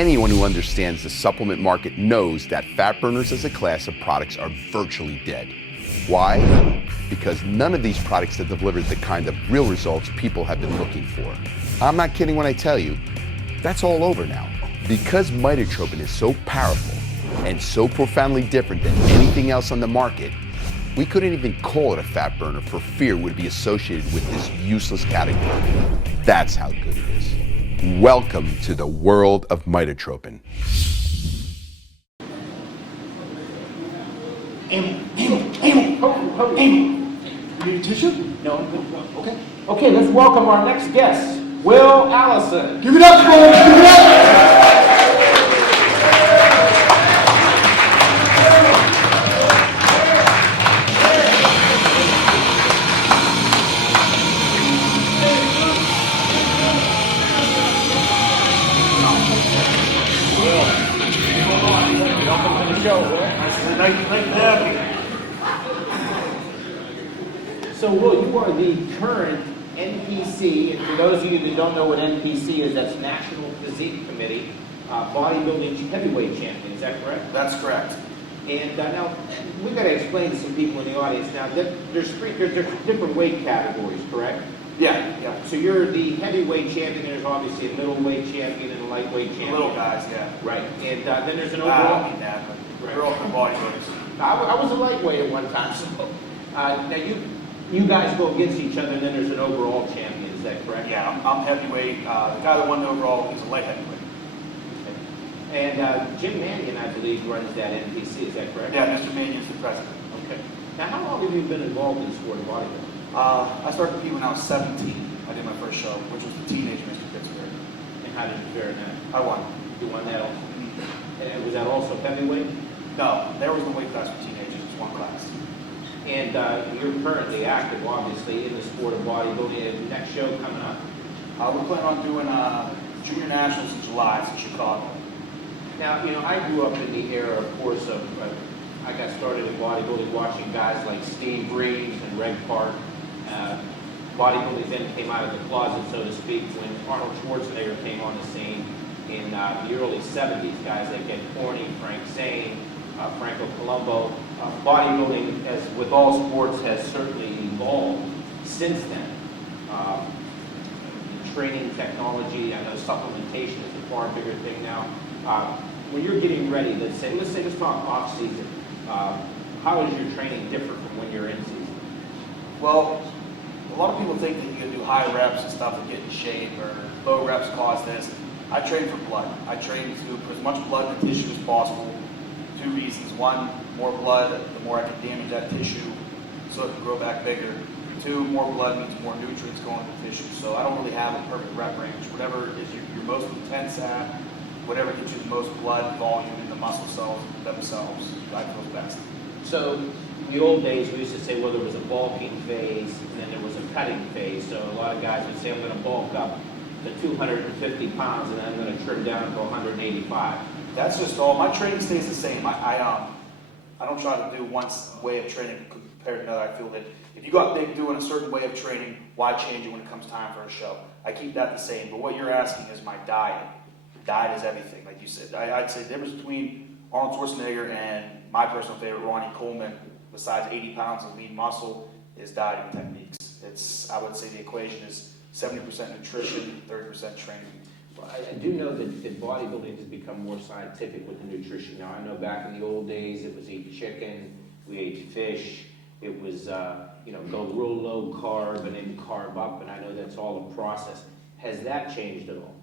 Anyone who understands the supplement market knows that fat burners as a class of products are virtually dead. Why? Because none of these products have delivered the kind of real results people have been looking for. I'm not kidding when I tell you, that's all over now. Because mitotropin is so powerful and so profoundly different than anything else on the market, we couldn't even call it a fat burner for fear it would be associated with this useless category. That's how good it is. Welcome to the world of mitotropin. You need tissue? No. Okay. Okay, let's welcome our next guest, Will Allison. Give it up, folks! Give it up! Welcome to the show, Will. Nice to have you. So, Will, you are the current NPC, and for those of you that don't know what NPC is, that's National Physique Committee, bodybuilding heavyweight champion. Is that correct? That's correct. And now, we've got to explain to some people in the audience now that there's different weight categories, correct? Yeah. So you're the heavyweight champion. There's obviously a middleweight champion and a lightweight champion. Little guys, yeah. Right. And then there's an I overall. don't mean that, but Right. they're all for bodybuilders. I was a lightweight at one time. So now you guys go against each other, and then there's an overall champion. Is that correct? Yeah, I'm heavyweight. The guy that won the overall is a light heavyweight. And Jim Mannion, I believe, runs that NPC. Is that correct? Yeah, Mr. Manion's the president. Okay. Now, how long have you been involved in the sport of bodybuilding? I started competing when I was 17. I did my first show, which was the Teenage Mr. Pittsburgh. And how did you fare in that? I won. You won that also. And was that also heavyweight? No, there was no weight class for teenagers. It's one class. And you're currently active, obviously, in the sport of bodybuilding. Next show coming up? We're planning on doing Junior Nationals in July. It's in Chicago. Now, I grew up in the era, of course, of I got started in bodybuilding watching guys like Steve Reeves and Reg Park. Bodybuilding then came out of the closet, so to speak, when Arnold Schwarzenegger came on the scene in the early 70s. Guys like Ed Corney, Frank Zane, Franco Colombo. Bodybuilding, as with all sports, has certainly evolved since then. Training technology, I know supplementation is a far bigger thing now. When you're getting ready, let's talk off season. How is your training different from when you're in season? Well, a lot of people think that you can do high reps and stuff to get in shape, or low reps cause this. I train for blood. I train to put as much blood in the tissue as possible. Two reasons. One, more blood, the more I can damage that tissue so it can grow back bigger. Two, more blood means more nutrients going to the tissue. So I don't really have a perfect rep range. Whatever is your most intense at, whatever gets you the most blood volume in the muscle cells themselves, I feel best. So, in the old days, we used to say, well, there was a bulking phase, and then there was a cutting phase. So a lot of guys would say, I'm going to bulk up to 250 pounds, and then I'm going to trim down to 185. That's just all. My training stays the same. I don't try to do one way of training compared to another. I feel that if you got big doing a certain way of training, why change it when it comes time for a show? I keep that the same. But what you're asking is my diet. Diet is everything, like you said. I'd say the difference between Arnold Schwarzenegger and my personal favorite, Ronnie Coleman, besides 80 pounds of lean muscle, is dieting techniques. I would say the equation is 70% nutrition, 30% training. Well, I do know that bodybuilding has become more scientific with the nutrition now. I know back in the old days, it was eat chicken, we ate fish. It was, go real low carb and then carb up, and I know that's all a process. Has that changed at all?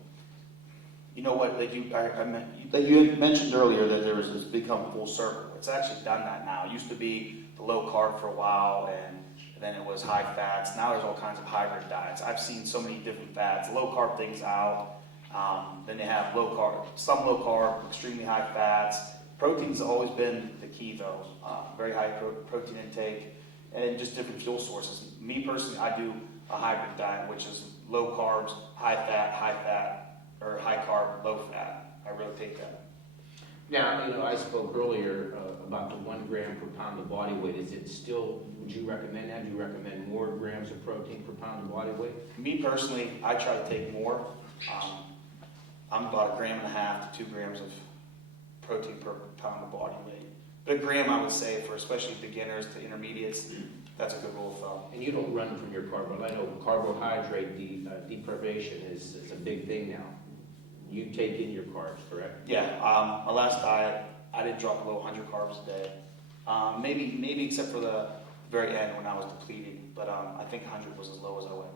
You know what, like you had mentioned earlier that this become full circle. It's actually done that now. It used to be the low carb for a while, and then it was high fats. Now there's all kinds of hybrid diets. I've seen so many different fats. Low carb things out. Then they have some low carb, extremely high fats. Protein's always been the key though. Very high protein intake, and just different fuel sources. Me personally, I do a hybrid diet, which is low carbs, high fat, or high carb, low fat. I rotate that. Now, I spoke earlier about the 1 gram per pound of body weight. Is it still, would you recommend that? Do you recommend more grams of protein per pound of body weight? Me personally, I try to take more. I'm about 1.5 grams to 2 grams of protein per pound of body weight. But a gram, I would say, for especially beginners to intermediates, that's a good rule of thumb. And you don't run from your carbohydrate. I know carbohydrate deprivation is a big thing now. You take in your carbs, correct? Yeah, my last diet, I didn't drop below 100 carbs a day. Maybe except for the very end when I was depleting, but I think 100 was as low as I went.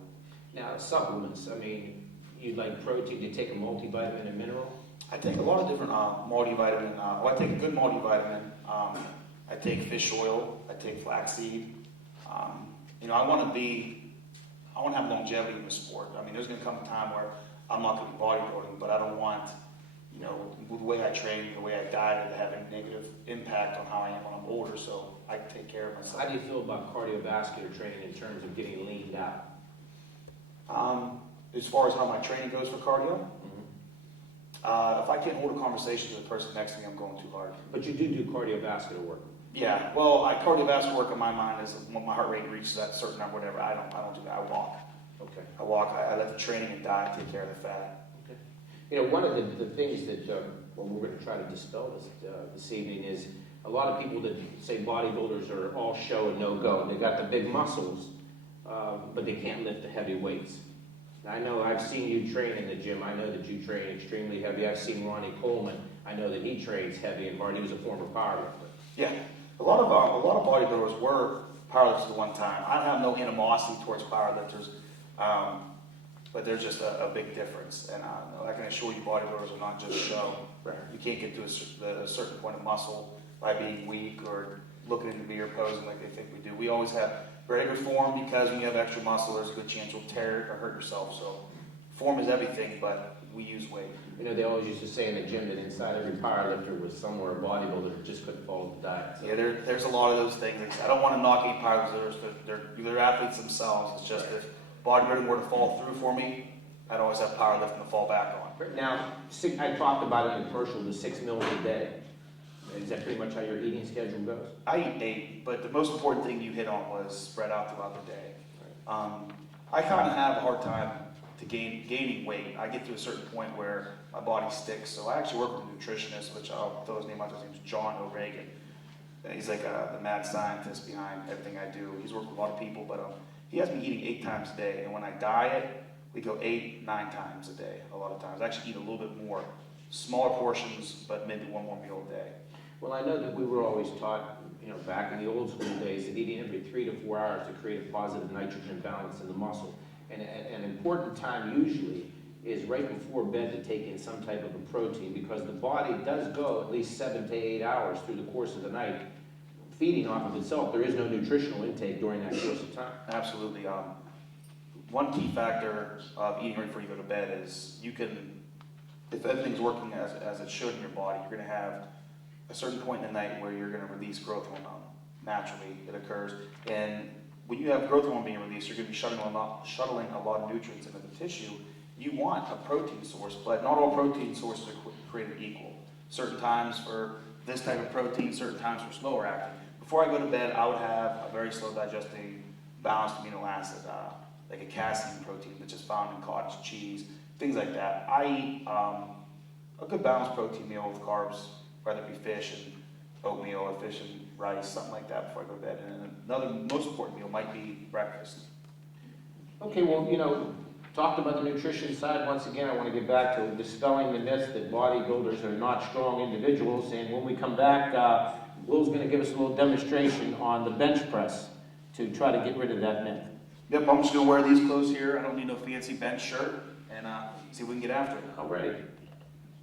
Now, supplements, I mean, you like protein, do you take a multivitamin and mineral? I take a lot of different multivitamin. I take a good multivitamin. I take fish oil. I take flaxseed. I want to have longevity in the sport. I mean, there's going to come a time where I'm not going to be bodybuilding, but I don't want, the way I train, the way I diet, to have a negative impact on how I am when I'm older. So I take care of myself. How do you feel about cardiovascular training in terms of getting leaned out? As far as how my training goes for cardio, if I can't hold a conversation with the person next to me, I'm going too hard. But you do cardiovascular work. Yeah, well, cardiovascular work in my mind is when my heart rate reaches that certain number, whatever. I don't do that. I walk. Okay. I walk. I let the training and diet take care of the fat. Okay. One of the things that we're going to try to dispel this evening is a lot of people that say bodybuilders are all show and no go. They got the big muscles, but they can't lift the heavy weights. I know I've seen you train in the gym. I know that you train extremely heavy. I've seen Ronnie Coleman. I know that he trains heavy and hard. He was a former powerlifter. Yeah, a lot of bodybuilders were powerlifters at one time. I have no animosity towards powerlifters, but there's just a big difference. And I can assure you, bodybuilders are not just show. Right. You can't get to a certain point of muscle by being weak or looking in the mirror posing like they think we do. We always have very good form, because when you have extra muscle, there's a good chance you'll tear or hurt yourself. So form is everything, but we use weight. They always used to say in the gym that inside every powerlifter was somewhere a bodybuilder who just couldn't follow the diet. So. Yeah, there's a lot of those things. I don't want to knock any powerlifters, but they're athletes themselves. It's just if bodybuilding were to fall through for me, I'd always have powerlifting to fall back on. Now, I talked about it in the commercial, the 6 meals a day. Is that pretty much how your eating schedule goes? I eat 8, but the most important thing you hit on was spread out throughout the day. I kind of have a hard time to gaining weight. I get to a certain point where my body sticks. So I actually work with a nutritionist, which I'll throw his name out. His name's John O'Regan. He's like the mad scientist behind everything I do. He's worked with a lot of people, but he has me eating 8 times a day. And when I diet, we go 8, 9 times a day. A lot of times, I actually eat a little bit more, smaller portions, but maybe one more meal a day. Well, I know that we were always taught, back in the old school days, that eating every 3 to 4 hours to create a positive nitrogen balance in the muscle. And an important time usually is right before bed to take in some type of a protein, because the body does go at least 7 to 8 hours through the course of the night feeding off of itself. There is no nutritional intake during that course of time. Absolutely. One key factor of eating right before you go to bed is if everything's working as it should in your body, you're going to have a certain point in the night where you're going to release growth hormone. Naturally, it occurs. And when you have growth hormone being released, you're going to be shuttling a lot of nutrients into the tissue. You want a protein source, but not all protein sources are created equal. Certain times for this type of protein, certain times for slower acting. Before I go to bed, I would have a very slow digesting balanced amino acid, like a casein protein that's just found in cottage cheese, things like that. I eat a good balanced protein meal with carbs, whether it be fish and oatmeal or fish and rice, something like that before I go to bed. And another most important meal might be breakfast. Okay, well, talked about the nutrition side. Once again, I want to get back to dispelling the myth that bodybuilders are not strong individuals. And when we come back, Will's going to give us a little demonstration on the bench press to try to get rid of that myth. Yep, I'm just going to wear these clothes here. I don't need no fancy bench shirt, and see if we can get after it. All right.